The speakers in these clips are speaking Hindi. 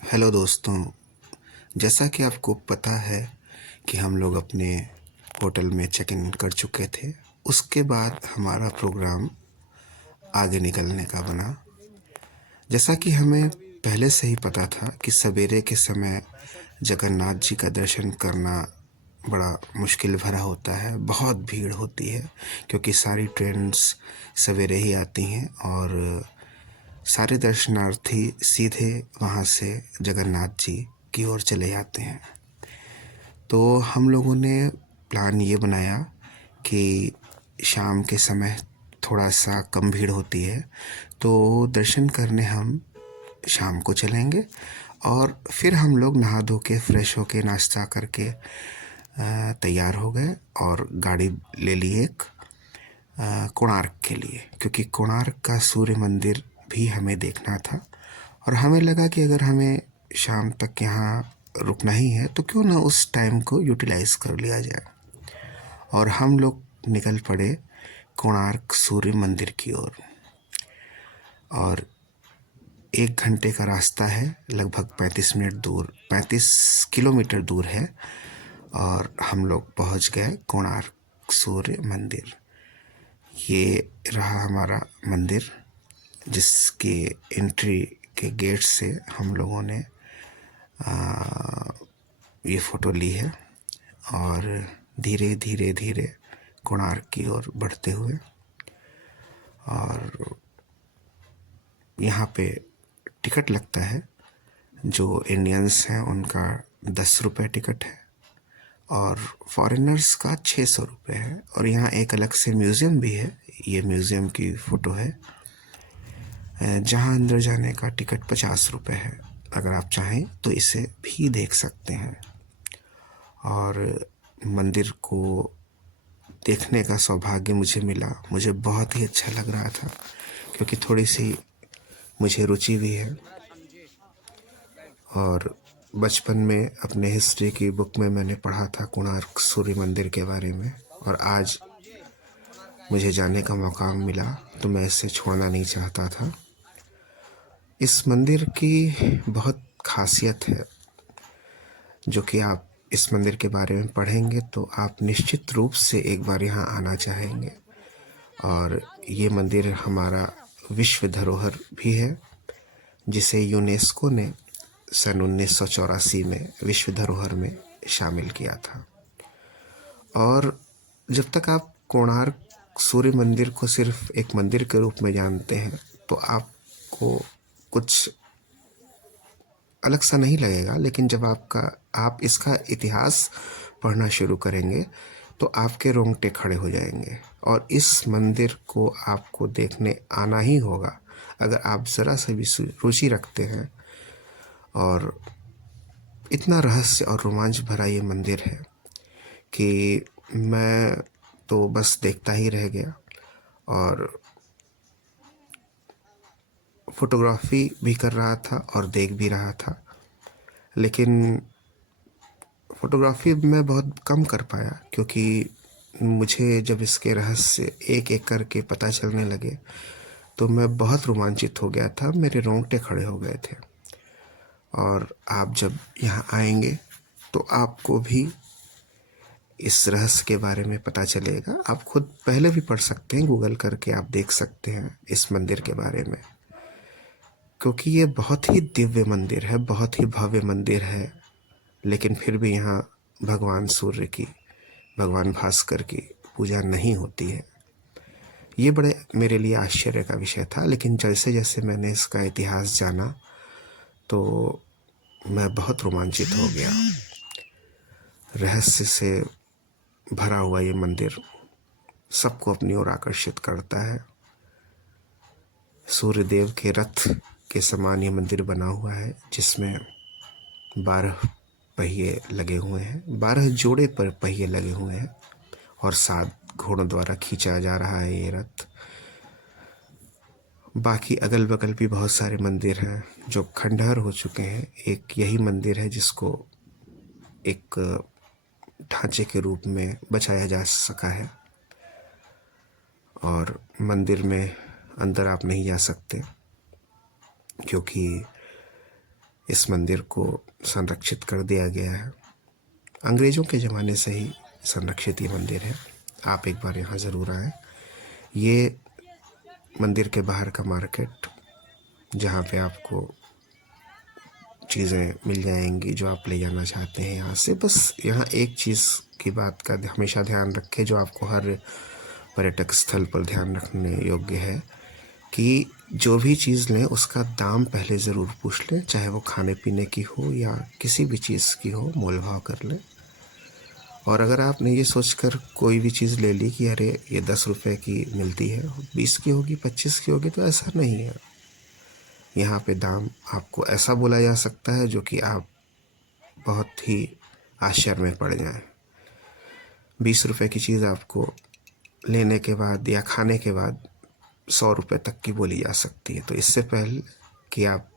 हेलो दोस्तों। जैसा कि आपको पता है कि हम लोग अपने होटल में चेक इन कर चुके थे। उसके बाद हमारा प्रोग्राम आगे निकलने का बना। जैसा कि हमें पहले से ही पता था कि सवेरे के समय जगन्नाथ जी का दर्शन करना बड़ा मुश्किल भरा होता है, बहुत भीड़ होती है क्योंकि सारी ट्रेन्स सवेरे ही आती हैं और सारे दर्शनार्थी सीधे वहाँ से जगन्नाथ जी की ओर चले जाते हैं। तो हम लोगों ने प्लान ये बनाया कि शाम के समय थोड़ा सा कम भीड़ होती है, तो दर्शन करने हम शाम को चलेंगे और फिर हम लोग नहा धो के फ्रेश होके नाश्ता करके तैयार हो गए और गाड़ी ले ली एक कोणार्क के लिए, क्योंकि कोणार्क का सूर्य मंदिर भी हमें देखना था। और हमें लगा कि अगर हमें शाम तक यहाँ रुकना ही है तो क्यों ना उस टाइम को यूटिलाइज कर लिया जाए। और हम लोग निकल पड़े कोणार्क सूर्य मंदिर की ओर। और 1 घंटे का रास्ता है, लगभग 35 किलोमीटर दूर है और हम लोग पहुंच गए कोणार्क सूर्य मंदिर। ये रहा हमारा मंदिर, जिसके एंट्री के गेट से हम लोगों ने ये फ़ोटो ली है और धीरे धीरे धीरे कोणार्क की ओर बढ़ते हुए। और यहाँ पे टिकट लगता है, जो इंडियंस हैं उनका 10 रुपये टिकट है और फॉरेनर्स का 600 रुपये है। और यहाँ एक अलग से म्यूज़ियम भी है, ये म्यूज़ियम की फ़ोटो है, जहाँ अंदर जाने का टिकट 50 रुपये है। अगर आप चाहें तो इसे भी देख सकते हैं। और मंदिर को देखने का सौभाग्य मुझे मिला, मुझे बहुत ही अच्छा लग रहा था क्योंकि थोड़ी सी मुझे रुचि भी है। और बचपन में अपने हिस्ट्री की बुक में मैंने पढ़ा था कोणार्क सूर्य मंदिर के बारे में, और आज मुझे जाने का मौका मिला तो मैं इसे छोड़ना नहीं चाहता था। इस मंदिर की बहुत खासियत है जो कि आप इस मंदिर के बारे में पढ़ेंगे तो आप निश्चित रूप से एक बार यहाँ आना चाहेंगे। और ये मंदिर हमारा विश्व धरोहर भी है, जिसे यूनेस्को ने सन 1984 में विश्व धरोहर में शामिल किया था। और जब तक आप कोणार्क सूर्य मंदिर को सिर्फ एक मंदिर के रूप में जानते हैं तो आपको कुछ अलग सा नहीं लगेगा, लेकिन जब आप इसका इतिहास पढ़ना शुरू करेंगे तो आपके रोंगटे खड़े हो जाएंगे। और इस मंदिर को आपको देखने आना ही होगा अगर आप ज़रा सा भी रुचि रखते हैं। और इतना रहस्य और रोमांच भरा ये मंदिर है कि मैं तो बस देखता ही रह गया। और फोटोग्राफी भी कर रहा था और देख भी रहा था, लेकिन फोटोग्राफी मैं बहुत कम कर पाया क्योंकि मुझे जब इसके रहस्य एक एक करके पता चलने लगे तो मैं बहुत रोमांचित हो गया था, मेरे रोंगटे खड़े हो गए थे। और आप जब यहाँ आएंगे तो आपको भी इस रहस्य के बारे में पता चलेगा। आप खुद पहले भी पढ़ सकते हैं, गूगल करके आप देख सकते हैं इस मंदिर के बारे में, क्योंकि ये बहुत ही दिव्य मंदिर है, बहुत ही भव्य मंदिर है। लेकिन फिर भी यहाँ भगवान सूर्य की, भगवान भास्कर की पूजा नहीं होती है। ये बड़े मेरे लिए आश्चर्य का विषय था, लेकिन जैसे जैसे मैंने इसका इतिहास जाना तो मैं बहुत रोमांचित हो गया। रहस्य से भरा हुआ ये मंदिर सबको अपनी ओर आकर्षित करता है। सूर्यदेव के रथ के समान ये मंदिर बना हुआ है, जिसमें 12 पहिए लगे हुए हैं, 12 जोड़े पर पहिए लगे हुए हैं और 7 घोड़ों द्वारा खींचा जा रहा है ये रथ। बाकी अगल बगल भी बहुत सारे मंदिर हैं जो खंडहर हो चुके हैं। एक यही मंदिर है जिसको एक ढांचे के रूप में बचाया जा सका है। और मंदिर में अंदर आप नहीं जा सकते क्योंकि इस मंदिर को संरक्षित कर दिया गया है। अंग्रेज़ों के ज़माने से ही संरक्षित ये मंदिर है। आप एक बार यहाँ ज़रूर आएँ। ये मंदिर के बाहर का मार्केट, जहाँ पे आपको चीज़ें मिल जाएंगी जो आप ले जाना चाहते हैं यहाँ से। बस यहाँ एक चीज़ की बात का हमेशा ध्यान रखें, जो आपको हर पर्यटक स्थल पर ध्यान रखने योग्य है, कि जो भी चीज़ लें उसका दाम पहले ज़रूर पूछ लें, चाहे वो खाने पीने की हो या किसी भी चीज़ की हो, मोल भाव कर लें। और अगर आपने ये सोचकर कोई भी चीज़ ले ली कि अरे ये 10 रुपये की मिलती है, 20 की होगी, 25 की होगी, तो ऐसा नहीं है। यहाँ पे दाम आपको ऐसा बोला जा सकता है जो कि आप बहुत ही आश्चर्य में पड़ जाएं। 20 रुपये की चीज़ आपको लेने के बाद या खाने के बाद 100 रुपये तक की बोली जा सकती है। तो इससे पहले कि आप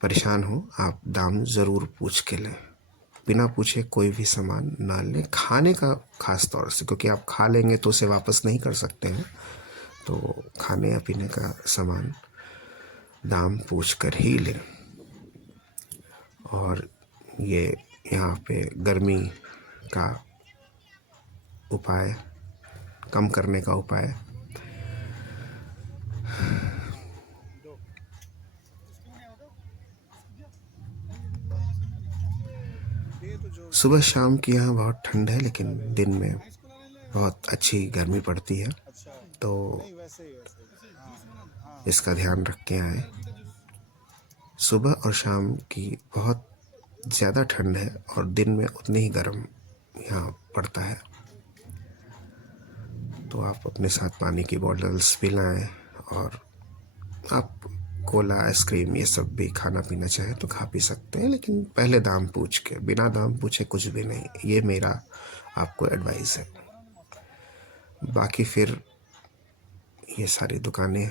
परेशान हो, आप दाम ज़रूर पूछ के लें। बिना पूछे कोई भी सामान ना लें, खाने का ख़ास तौर से, क्योंकि आप खा लेंगे तो उसे वापस नहीं कर सकते हैं। तो खाने या पीने का सामान दाम पूछ कर ही लें। और ये यहाँ पे गर्मी का उपाय, कम करने का उपाय, सुबह शाम की यहाँ बहुत ठंड है, लेकिन दिन में बहुत अच्छी गर्मी पड़ती है। तो इसका ध्यान रख के आए। सुबह और शाम की बहुत ज़्यादा ठंड है और दिन में उतनी ही गर्म यहाँ पड़ता है। तो आप अपने साथ पानी की बॉटल्स भी लाएँ, और आप कोला, आइसक्रीम, ये सब भी खाना पीना चाहे तो खा पी सकते हैं, लेकिन पहले दाम पूछ के, बिना दाम पूछे कुछ भी नहीं। ये मेरा आपको एडवाइस है। बाकी फिर ये सारी दुकानें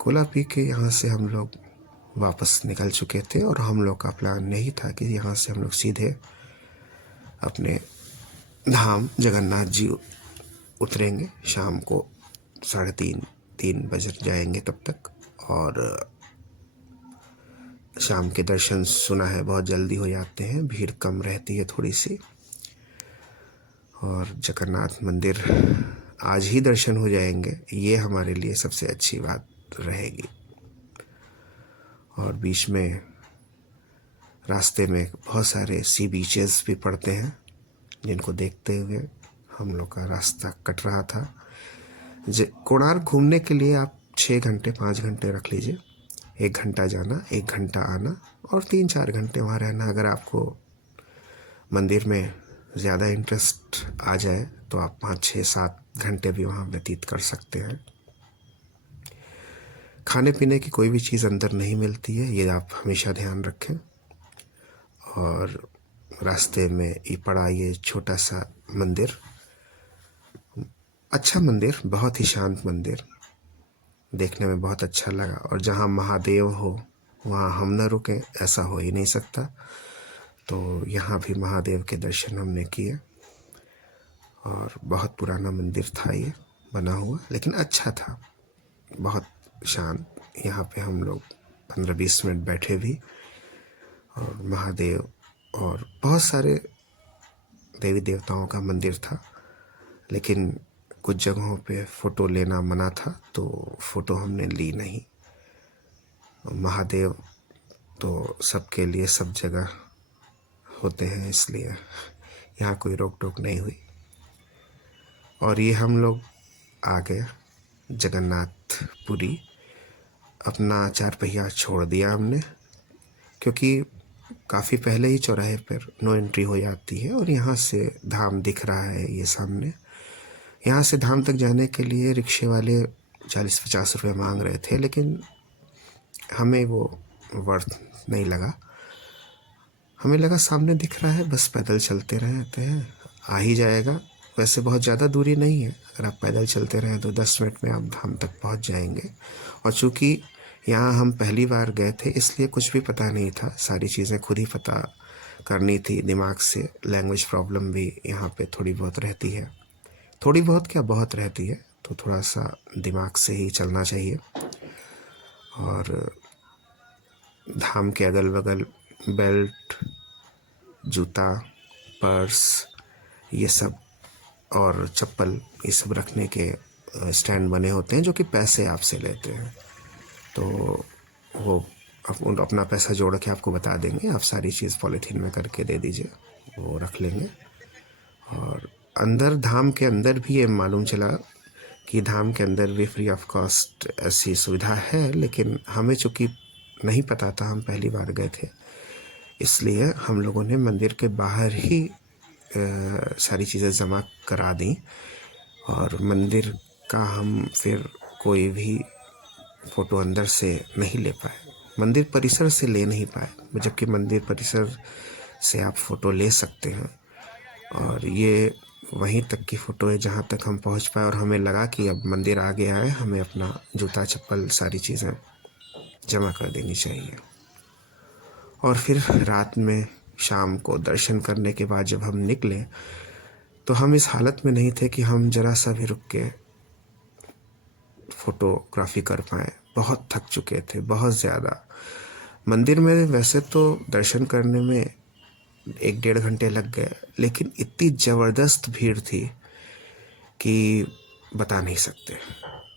कोला पी के यहाँ से हम लोग वापस निकल चुके थे, और हम लोग का प्लान नहीं था कि यहाँ से हम लोग सीधे अपने धाम जगन्नाथ जी उतरेंगे। शाम को 3:30 बज जाएंगे तब तक। और शाम के दर्शन सुना है बहुत जल्दी हो जाते हैं, भीड़ कम रहती है थोड़ी सी। और जगन्नाथ मंदिर आज ही दर्शन हो जाएंगे, ये हमारे लिए सबसे अच्छी बात रहेगी। और बीच में रास्ते में बहुत सारे सी बीचेस भी पड़ते हैं, जिनको देखते हुए हम लोग का रास्ता कट रहा था। कोणार्क घूमने के लिए आप 6 घंटे 5 घंटे रख लीजिए। 1 घंटा जाना, 1 घंटा आना, और 3-4 घंटे वहाँ रहना। अगर आपको मंदिर में ज़्यादा इंटरेस्ट आ जाए तो आप 5-6-7 घंटे भी वहाँ व्यतीत कर सकते हैं। खाने पीने की कोई भी चीज़ अंदर नहीं मिलती है, ये आप हमेशा ध्यान रखें। और रास्ते में ये पड़ा ये छोटा सा मंदिर, अच्छा मंदिर, बहुत ही शांत मंदिर, देखने में बहुत अच्छा लगा। और जहाँ महादेव हो वहाँ हम न रुकें, ऐसा हो ही नहीं सकता। तो यहाँ भी महादेव के दर्शन हमने किए। और बहुत पुराना मंदिर था ये बना हुआ, लेकिन अच्छा था, बहुत शांत। यहाँ पे हम लोग 15-20 मिनट बैठे भी, और महादेव और बहुत सारे देवी देवताओं का मंदिर था। लेकिन कुछ जगहों पे फ़ोटो लेना मना था, तो फ़ोटो हमने ली नहीं। महादेव तो सबके लिए सब जगह होते हैं, इसलिए यहाँ कोई रोक टोक नहीं हुई। और ये हम लोग आ गए जगन्नाथपुरी। अपना 4 पहिया छोड़ दिया हमने, क्योंकि काफ़ी पहले ही चौराहे पर नो एंट्री हो जाती है। और यहाँ से धाम दिख रहा है ये सामने। यहाँ से धाम तक जाने के लिए रिक्शे वाले 40-50 रुपये मांग रहे थे, लेकिन हमें वो वर्थ नहीं लगा। हमें लगा सामने दिख रहा है, बस पैदल चलते रहते हैं, आ ही जाएगा। वैसे बहुत ज़्यादा दूरी नहीं है, अगर आप पैदल चलते रहें तो 10 मिनट में आप धाम तक पहुंच जाएंगे। और चूँकि यहाँ हम पहली बार गए थे, इसलिए कुछ भी पता नहीं था, सारी चीज़ें खुद ही पता करनी थी दिमाग से। लैंग्वेज प्रॉब्लम भी यहाँ पे थोड़ी बहुत रहती है, थोड़ी बहुत क्या बहुत रहती है। तो थोड़ा सा दिमाग से ही चलना चाहिए। और धाम के अगल बगल बेल्ट, जूता, पर्स, ये सब और चप्पल, ये सब रखने के स्टैंड बने होते हैं जो कि पैसे आपसे लेते हैं। तो वो अपना पैसा जोड़ के आपको बता देंगे, आप सारी चीज़ पॉलीथीन में करके दे दीजिए, वो रख लेंगे। और अंदर, धाम के अंदर भी ये मालूम चला कि धाम के अंदर भी फ्री ऑफ कॉस्ट ऐसी सुविधा है, लेकिन हमें चूँकि नहीं पता था, हम पहली बार गए थे, इसलिए हम लोगों ने मंदिर के बाहर ही सारी चीज़ें जमा करा दी। और मंदिर का हम फिर कोई भी फ़ोटो अंदर से नहीं ले पाए, मंदिर परिसर से ले नहीं पाए, जबकि मंदिर परिसर से आप फ़ोटो ले सकते हैं। और ये वहीं तक की फ़ोटो है जहाँ तक हम पहुँच पाए, और हमें लगा कि अब मंदिर आ गया है, हमें अपना जूता, चप्पल, सारी चीज़ें जमा कर देनी चाहिए। और फिर रात में, शाम को दर्शन करने के बाद जब हम निकले, तो हम इस हालत में नहीं थे कि हम ज़रा सा भी रुक के फ़ोटोग्राफी कर पाएँ। बहुत थक चुके थे, बहुत ज़्यादा। मंदिर में वैसे तो दर्शन करने में 1-1.5 घंटे लग गए, लेकिन इतनी ज़बरदस्त भीड़ थी कि बता नहीं सकते।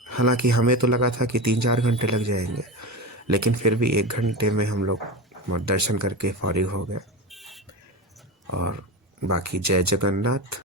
हालांकि हमें तो लगा था कि 3-4 घंटे लग जाएंगे, लेकिन फिर भी 1 घंटे में हम लोग दर्शन करके फारिग हो गए। और बाकी जय जगन्नाथ।